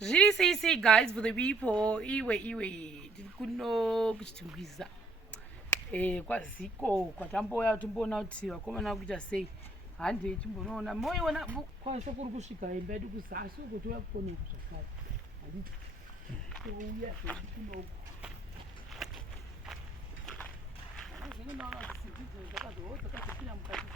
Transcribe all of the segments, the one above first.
Really say guys for the people iwe tiri kuno kuchitungwiza kwaziko kwatamboya timboona kuti vakomana kuita sei hande chimbonoona moiona kwase kuri kusvika imba yedu kuzasi uko touya kukoneko zvakare handiti touya zvedu kunoko zvinonaona kuti sidzidzo dzakazopinda mukati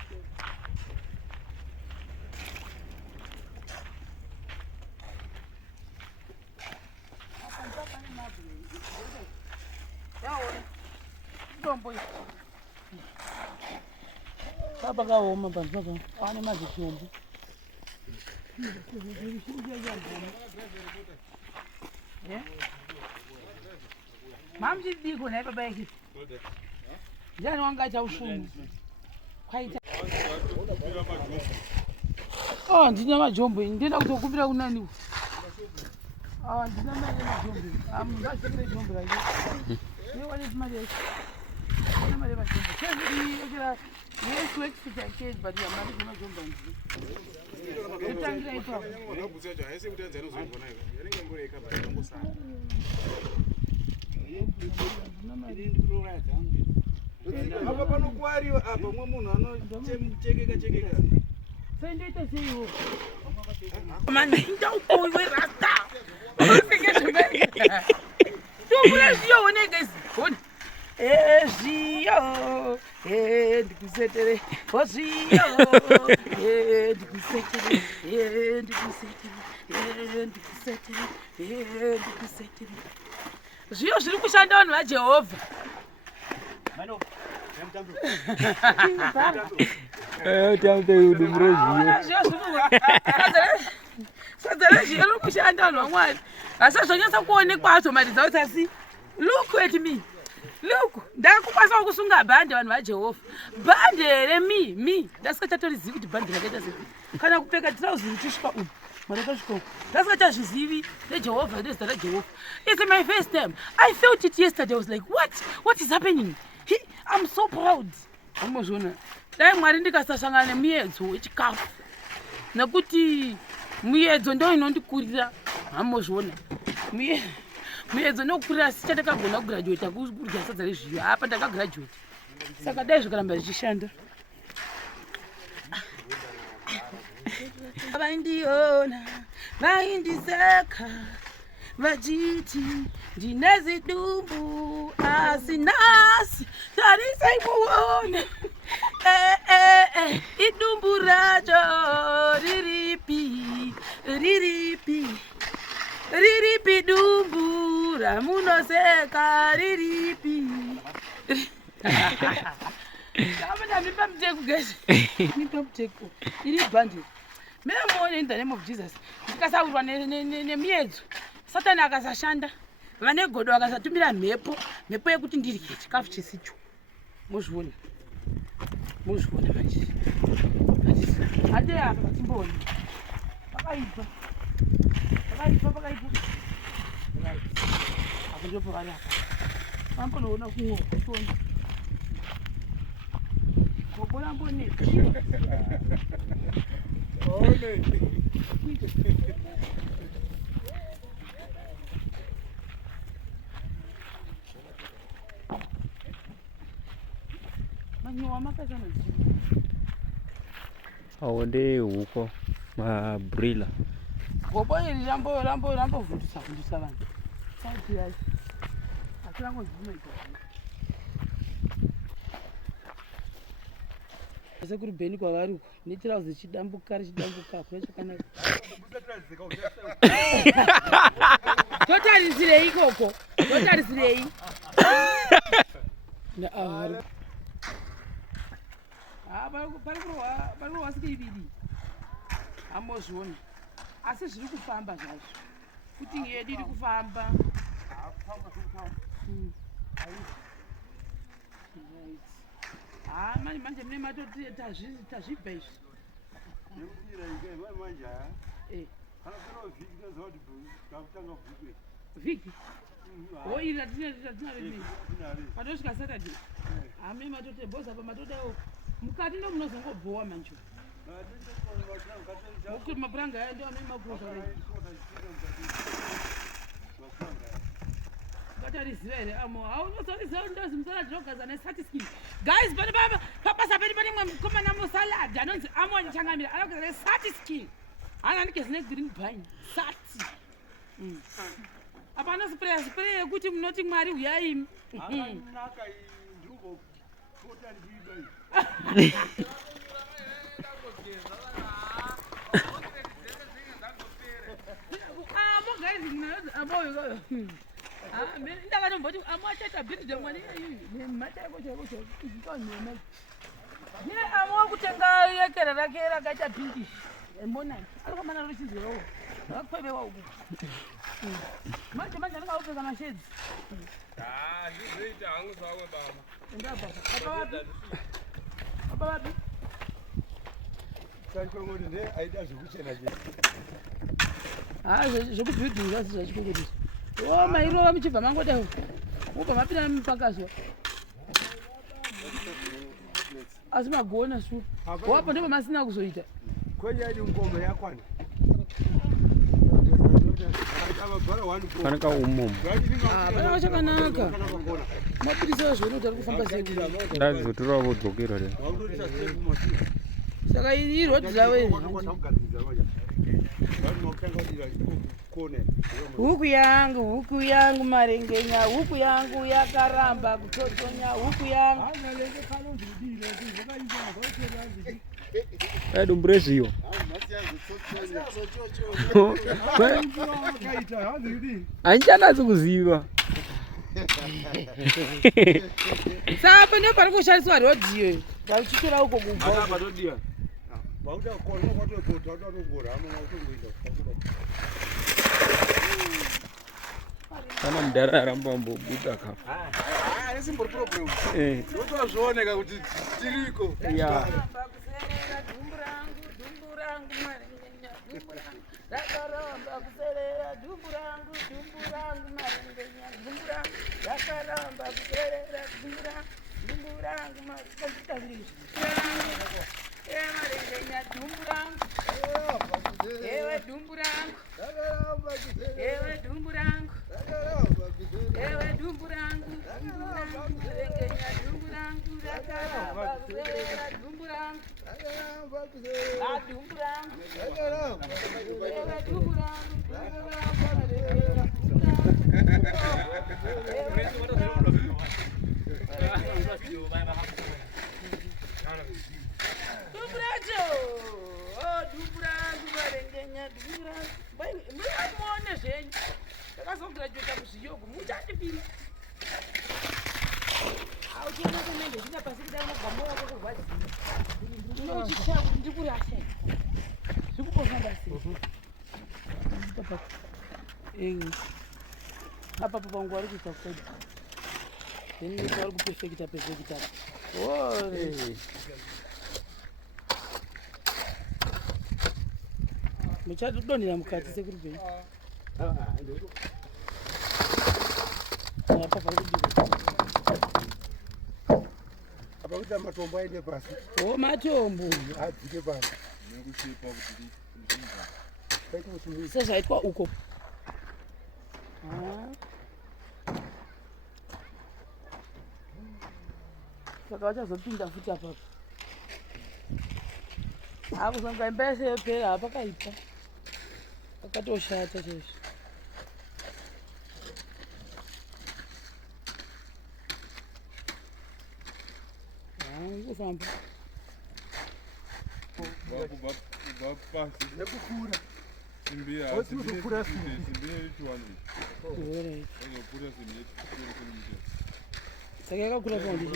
Papa kaoma bantu papa wane mazitombo mamchidiko naye baba yake ndiani wanga achaushungu kwaita ndina majombo ndinoda kutokumbira kunaniwo ndina mari yemajombo ngasekere jombo rake newaneti mari yake ina mari yemajombo chezviokera yes works with a kid but yeah mari yemajombo nditangira ipapo apa panokwariwa apa mwe munhu anochekeka sendoita seiwo mandaukouwe rasta unosekezvimene tomura zviyo onegezikona ezviyo ndikusetere ozviyo ndikusetere ndikusetere zviyo zviri kushanda vanhu vajehovha sadza rezviyo riri kushanda vanhu vamwari asi zvanyatsa kuonekwa azo mari dzavo asi look at me look ndakukwanisa kusunga bhande vanhu vajehovha bhande remi ndasikachatozivi kuti bhande rakaita sei kana kupfeka tirauzi richisvika umu marakasvika umu ndasikachazvizivi nejehovha nezita rajehovha. It's my first time. I felt it yesterday. I was like, what is happening? I'm so proud. Amozvona dai mwari ndikasasangana nemuedzo wechikafu nekuti muedzo ndo inondikurira. Amozvona muedzo nokukurira asi chandakagona kugraduate kurya sadza rezviyo apa ndakagraduate saka dai zvikaramba zvichishanda. Vaindiona vaindiseka vachiti ndine zidumbu asi nhasi tarisai muone idumbu racho riripi dumbu ramunoseka riripi. Mipa mteko guys, mipa mteko iri bandi memuone in the name of Jesus. Ndikasaurwa nemiedzo Satani akasashanda vane godo akasatumira mhepo yekuti ndirye chikafu chisicho. Muzviona manje hati apa timboona pakaipa apo ndipo vari apa pambonoona kuona Bora bonito. Olha. Manyo amakaza manzi. Aonde huko mabrila. Gobo iri rambo vundisa vanhu. Sati yayi. Akirango zvimwe sekuri bheni kwavari uko netirauzi chidambuka kuna chakanaka totarisirei ikoko totarisirei parikurwa sikividi amozviona asi zviri kufamba zvazvo kuti yedu iri kufamba manje mune matoti tazvibva izvi vhiki iri ratina revii patosvika Saturday hamune matoti bhoza pamatoti awo mukati ndomunozongobhowa manjo mapuranga aya ndo amene makuroza unoriziva here amo haunozoriziva ndozi musalad rogaza nesati skin guys pane pabasa pedu pane mwe mukomana musalad anonzi amoni changamira anogaza nesati skin anandike zine green pine sati apana spray yekuti munoti mwari uyaimi ndakatomboti amwatata bhiride mwana ye amwa kutenga yekera rake rakaita pinkish mbona arikomana richizwewo rakwebewa uku manje andingaupfeka mashedzi zvizoita hangu zvawe baba vapi saikongoti nde aida zvekuchena zvekubhilding zvasi zvachikokotisa o mairova muchibva mangodawo mubva mapinda mupakazwa asi magona su wapo ndipo masina kuzoita kwenyaidi ngoma yakwana fanaka umomo pana vachakanaka mapirisa zvinoita ari kufamba sei ndazotora vodzokera le saka irodhi ravo huku yangu marengenya huku yangu yakaramba kutotonya huku yangu dumbureziyo hanichanatsi kuziva sapa ndipo pari kushandiswa rodhiyo pauchitora uko kubva kana mudhara arambambobuda ndotozvioneka kuti tiriko rakaramba kuserera dhumbu rangu marengenya dhumbu rangu rakaramba kuserera dhumbu rangu marengenya dhumbu rangu ewe dhumbu rangu ewe dhumbu rangu ewe dhumbu rangu marengenya dhumbu rangu rakaramba kuserera dhumbu rangu dhumbu rangu ewe dhumbu rangu marengenya dhumbu rangu muone zvenyu ndakazograduata kuzviyogo muchandipira auchiona kunenge zvina pasi kudai magambo ako kurwadzira unochichaya kuti ndikurasha zvikukofamba sei apapo pangu vari kuita kusaidi then vari kupefekita muchadonhera mukati sekuri vei apa vari kudika apa kuita matombo aende pasi matombo adzike pasi sezvaitwa uko saka vachazopinda futi apapo akusanga imba yese yopera hapakaipa pakatoshata chaizvo kufamba nekukura saka yakakura paundi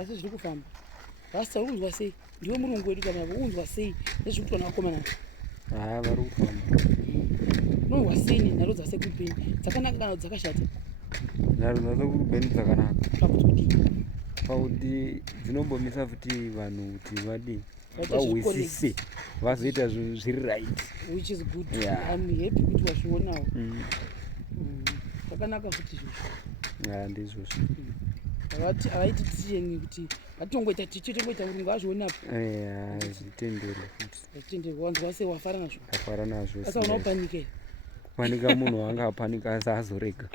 asi zviri kufamba rasta unzwa sei ndiwe murungu wedu kana unzwa sei nezviri kuitwa navakomana vari kufamba unonzwa sei nenharo dzasekubheni dzakanaka kana dzakashata nharo dzasekubheni dzakanaka pakuti kudii pakuti dzinombomisa futi vanhu kuti vadii vahwisise vazoita zviri right, which is good. Yeah. I'm happy kuti wazvionawo. Zvakanaka futi izvozvo. Ndizvozvo. Avaiti tiyeni kuti vatongoita tichotongoita urungu azvionapo. Zvitendere futi. Zvitendere wanzwa sei wafara nazvo? Wafara nazvo. Sasa unopanika. Kupanika munhu wanga apanika asi azorega.